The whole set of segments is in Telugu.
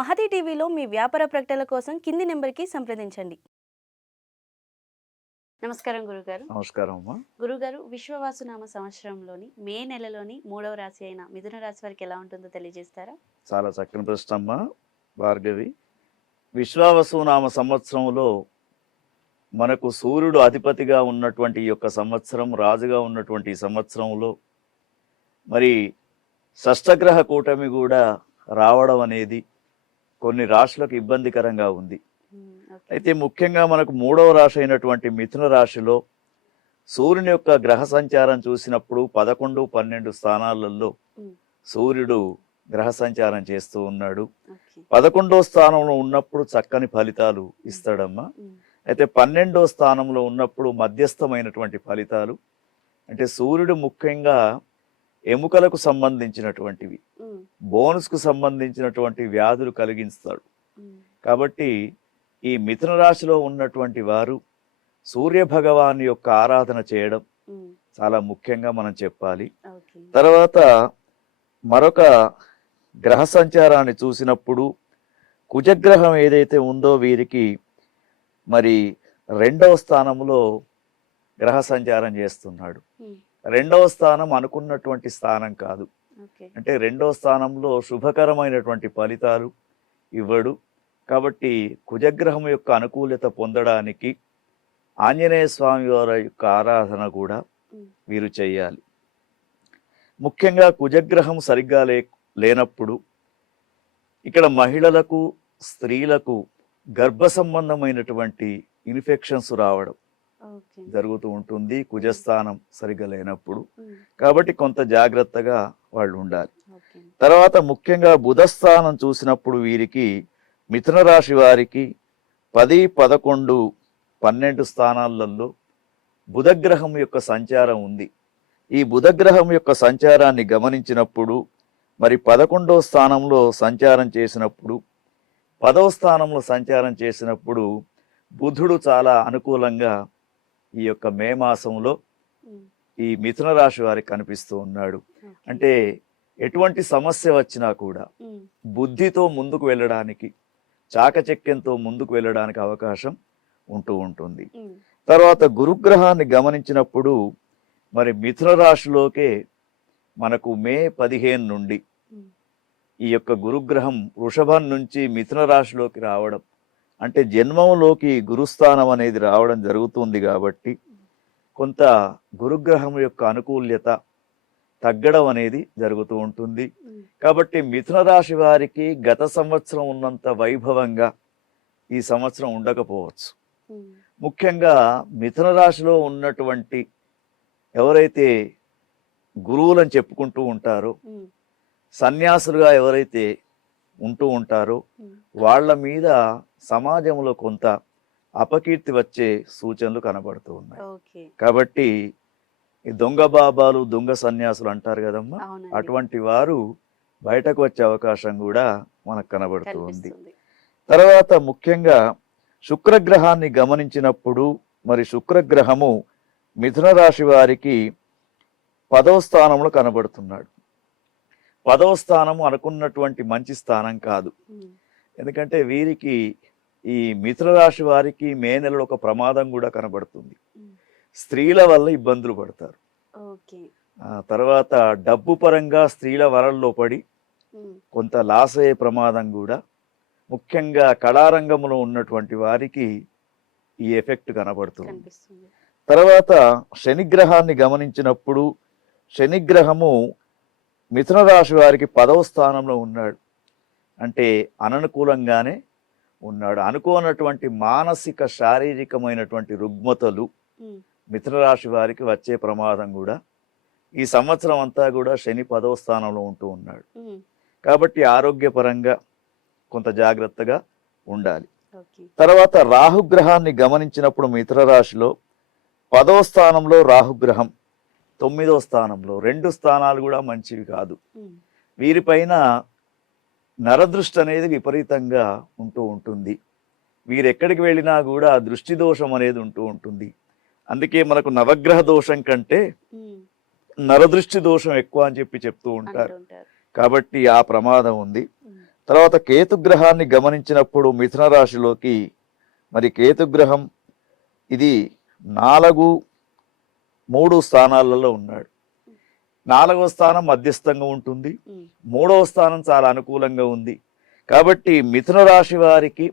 మహతి టీవీలో మీ వ్యాపార ప్రకటనల కోసం కింది నెంబర్కి సంప్రదించండి. నమస్కారం గురుగారు. నమస్కారం అమ్మా. గురుగారు విశ్వవాసునామ సంవత్సరంలోని మే నెలలోని మూడవ రాశి అయిన మిథున రాశి వారికి ఎలా ఉంటుందో తెలియజేస్తారా? చాలా చక్కని ప్రశ్న అమ్మా భార్గవి. విశ్వావసునామ సంవత్సరంలో మనకు సూర్యుడు అధిపతిగా ఉన్నటువంటి ఈ యొక్క సంవత్సరం రాజుగా ఉన్నటువంటి ఈ సంవత్సరంలో మరి షష్టగ్రహ కూటమి కూడా రావడం అనేది కొన్ని రాశులకు ఇబ్బందికరంగా ఉంది. ఓకే. అయితే ముఖ్యంగా మనకు మూడవ రాశి అయినటువంటి మిథున రాశిలో సూర్యుని యొక్క గ్రహ సంచారం చూసినప్పుడు పదకొండు పన్నెండు స్థానాలలో ఉమ్, సూర్యుడు గ్రహ సంచారం చేస్తూ ఉన్నాడు. పదకొండో స్థానంలో ఉన్నప్పుడు చక్కని ఫలితాలు ఇస్తాడమ్మా. ఉమ్, అయితే పన్నెండో స్థానంలో ఉన్నప్పుడు మధ్యస్థమైనటువంటి ఫలితాలు. అంటే సూర్యుడు ముఖ్యంగా ఎముకలకు సంబంధించినటువంటివి బోన్స్కు సంబంధించినటువంటి వ్యాధులు కలిగిస్తాడు. కాబట్టి ఈ మిథున రాశిలో ఉన్నటువంటి వారు సూర్య భగవాన్ యొక్క ఆరాధన చేయడం చాలా ముఖ్యంగా మనం చెప్పాలి. తర్వాత మరొక గ్రహ సంచారాన్ని చూసినప్పుడు కుజగ్రహం ఏదైతే ఉందో వీరికి మరి రెండవ స్థానంలో గ్రహ సంచారం చేస్తున్నాడు. రెండవ స్థానం అనుకున్నటువంటి స్థానం కాదు. అంటే రెండవ స్థానంలో శుభకరమైనటువంటి ఫలితాలు ఇవ్వడు కాబట్టి కుజగ్రహం యొక్క అనుకూలత పొందడానికి ఆంజనేయ స్వామి వారి యొక్క ఆరాధన కూడా వీరు చేయాలి ముఖ్యంగా కుజగ్రహం సరిగ్గా లే లేనప్పుడు ఇక్కడ మహిళలకు స్త్రీలకు గర్భ సంబంధమైనటువంటి ఇన్ఫెక్షన్స్ రావడం. జరుగుతూ ఉంటుంది. కుజస్థానం సరిగ్గా లేనప్పుడు. కాబట్టి కొంత జాగ్రత్తగా వాళ్ళు ఉండాలి. తర్వాత ముఖ్యంగా బుధస్థానం చూసినప్పుడు వీరికి మిథున రాశి వారికి పది పదకొండు పన్నెండు స్థానాలలో బుధగ్రహం యొక్క సంచారం ఉంది. ఈ బుధగ్రహం యొక్క సంచారాన్ని గమనించినప్పుడు మరి పదకొండో స్థానంలో సంచారం చేసినప్పుడు పదవ స్థానంలో సంచారం చేసినప్పుడు బుధుడు చాలా అనుకూలంగా ఈ యొక్క మే మాసంలో ఈ మిథున రాశి వారికి కనిపిస్తూ ఉన్నాడు. అంటే ఎటువంటి సమస్య వచ్చినా కూడా బుద్ధితో ముందుకు వెళ్ళడానికి చాకచక్యంతో ముందుకు వెళ్ళడానికి అవకాశం ఉంటూ ఉంటుంది. తర్వాత గురుగ్రహాన్ని గమనించినప్పుడు మరి మిథున రాశిలోకే మనకు మే పదిహేను నుండి ఈ యొక్క గురుగ్రహం వృషభం నుంచి మిథున రాశిలోకి రావడం అంటే జన్మంలోకి గురుస్థానం అనేది రావడం జరుగుతుంది కాబట్టి కొంత గురుగ్రహం యొక్క అనుకూల్యత తగ్గడం అనేది జరుగుతూ ఉంటుంది. కాబట్టి మిథున రాశి వారికి గత సంవత్సరం ఉన్నంత వైభవంగా ఈ సంవత్సరం ఉండకపోవచ్చు. ముఖ్యంగా మిథున రాశిలో ఉన్నటువంటి ఎవరైతే గురువులని చెప్పుకుంటూ ఉంటారో సన్యాసులుగా ఎవరైతే ఉంటూ ఉంటారో వాళ్ళ మీద సమాజంలో కొంత అపకీర్తి వచ్చే సూచనలు కనబడుతూ ఉన్నాయి. కాబట్టి ఈ దొంగ బాబాలు దొంగ సన్యాసులు అంటారు కదమ్మా. అటువంటి వారు బయటకు వచ్చే అవకాశం కూడా మనకు కనబడుతూ ఉంది. తర్వాత ముఖ్యంగా శుక్రగ్రహాన్ని గమనించినప్పుడు మరి శుక్రగ్రహము మిథున రాశి వారికి పదవ స్థానంలో కనబడుతున్నాడు పదవ స్థానము అనుకున్నటువంటి మంచి స్థానం కాదు ఎందుకంటే వీరికి ఈ మిథున రాశి వారికి మే నెలలో ఒక ప్రమాదం కూడా కనబడుతుంది. స్త్రీల వల్ల ఇబ్బందులు పడతారు. తర్వాత డబ్బు పరంగా స్త్రీల వరల్లో పడి కొంత లాస్ అయ్యే ప్రమాదం కూడా ముఖ్యంగా కళారంగంలో ఉన్నటువంటి వారికి ఈ ఎఫెక్ట్ కనబడుతుంది. తర్వాత శనిగ్రహాన్ని గమనించినప్పుడు శనిగ్రహము మిథున రాశి వారికి పదవ స్థానంలో ఉన్నాడు. అంటే అననుకూలంగానే ఉన్నాడు. అనుకోనటువంటి మానసిక శారీరకమైనటువంటి రుగ్మతలు ఉమ్, మిథున రాశి వారికి వచ్చే ప్రమాదం కూడా ఈ సంవత్సరం అంతా కూడా శని పదవ స్థానంలో ఉంటూ ఉన్నాడు. కాబట్టి ఆరోగ్యపరంగా కొంత జాగ్రత్తగా ఉండాలి. తర్వాత రాహుగ్రహాన్ని గమనించినప్పుడు మిత్ర రాశిలో పదో స్థానంలో రాహుగ్రహం తొమ్మిదో స్థానంలో రెండు స్థానాలు కూడా మంచివి కాదు. వీరిపైన నరదృష్టి అనేది విపరీతంగా ఉంటూ ఉంటుంది. వీరు ఎక్కడికి వెళ్ళినా కూడా దృష్టి దోషం అనేది ఉంటూ ఉంటుంది. అందుకే మనకు నవగ్రహ దోషం కంటే నరదృష్టి దోషం ఎక్కువ అని చెప్పి చెప్తూ ఉంటారు. కాబట్టి ఆ ప్రమాదం ఉంది. తర్వాత కేతుగ్రహాన్ని గమనించినప్పుడు మిథున రాశిలోకి మరి కేతుగ్రహం ఇది నాలుగు మూడు స్థానాలలో ఉన్నాడు. నాలుగవ స్థానం మధ్యస్థంగా ఉంటుంది. మూడవ స్థానం చాలా అనుకూలంగా ఉంది. కాబట్టి మిథున రాశి వారికి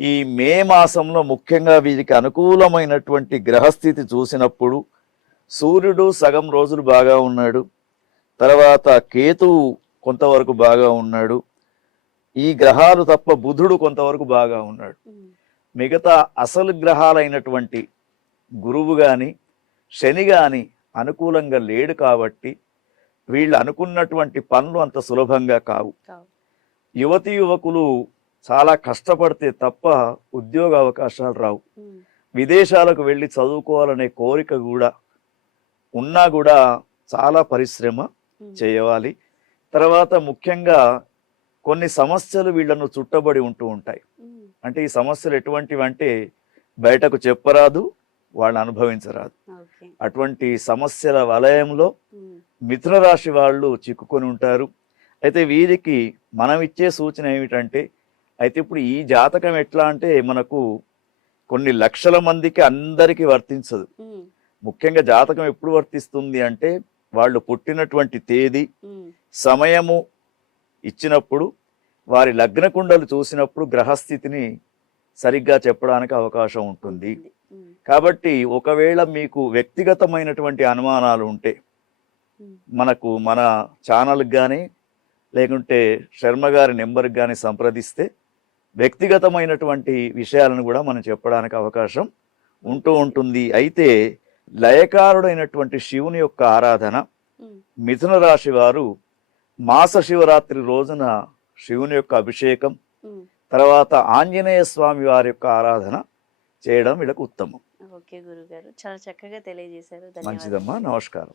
ఈ మే మాసంలో ముఖ్యంగా వీరికి అనుకూలమైనటువంటి గ్రహస్థితి చూసినప్పుడు సూర్యుడు సగం రోజులు బాగా ఉన్నాడు. తర్వాత కేతువు కొంతవరకు బాగా ఉన్నాడు. ఈ గ్రహాలు తప్ప బుధుడు కొంతవరకు బాగా ఉన్నాడు. మిగతా అసలు గ్రహాలైనటువంటి గురువు గాని శని గాని అనుకూలంగా లేడు కాబట్టి వీళ్ళు అనుకున్నటువంటి పనులు అంత సులభంగా కావు. యువతి యువకులు చాలా కష్టపడితే తప్ప ఉద్యోగ అవకాశాలు రావు. విదేశాలకు వెళ్ళి చదువుకోవాలనే కోరిక కూడా ఉన్నా కూడా చాలా పరిశ్రమ చేయవాలి. తర్వాత ముఖ్యంగా కొన్ని సమస్యలు వీళ్ళను చుట్టబడి ఉంటూ ఉంటాయి. అంటే ఈ సమస్యలు ఎటువంటివి అంటే బయటకు చెప్పరాదు వాళ్ళు అనుభవించరాదు. అటువంటి సమస్యల వలయంలో మిథున రాశి వాళ్ళు చిక్కుకొని ఉంటారు. అయితే వీరికి మనం ఇచ్చే సూచన ఏమిటంటే అయితే ఇప్పుడు ఈ జాతకం ఎట్లా అంటే మనకు కొన్ని లక్షల మందికి అందరికీ వర్తించదు. ముఖ్యంగా జాతకం ఎప్పుడు వర్తిస్తుంది అంటే వాళ్ళు పుట్టినటువంటి తేదీ సమయము ఇచ్చినప్పుడు వారి లగ్న కుండలు చూసినప్పుడు గ్రహస్థితిని సరిగ్గా చెప్పడానికి అవకాశం ఉంటుంది. కాబట్టి ఒకవేళ మీకు వ్యక్తిగతమైనటువంటి అనుమానాలు ఉంటే మనకు మన ఛానల్కి కానీ లేకుంటే శర్మ గారి నెంబర్కి కానీ సంప్రదిస్తే వ్యక్తిగతమైనటువంటి విషయాలను కూడా మనం చెప్పడానికి అవకాశం ఉంటూ ఉంటుంది. అయితే లయకారుడైనటువంటి శివుని యొక్క ఆరాధన మిథున రాశి వారు మాస శివరాత్రి రోజున శివుని యొక్క అభిషేకం. తర్వాత ఆంజనేయ స్వామి వారి యొక్క ఆరాధన చేయడం వీళ్ళకు ఉత్తమం. ఓకే గురుగారు. చాలా చక్కగా తెలియజేశారు. మంచిదమ్మా. నమస్కారం.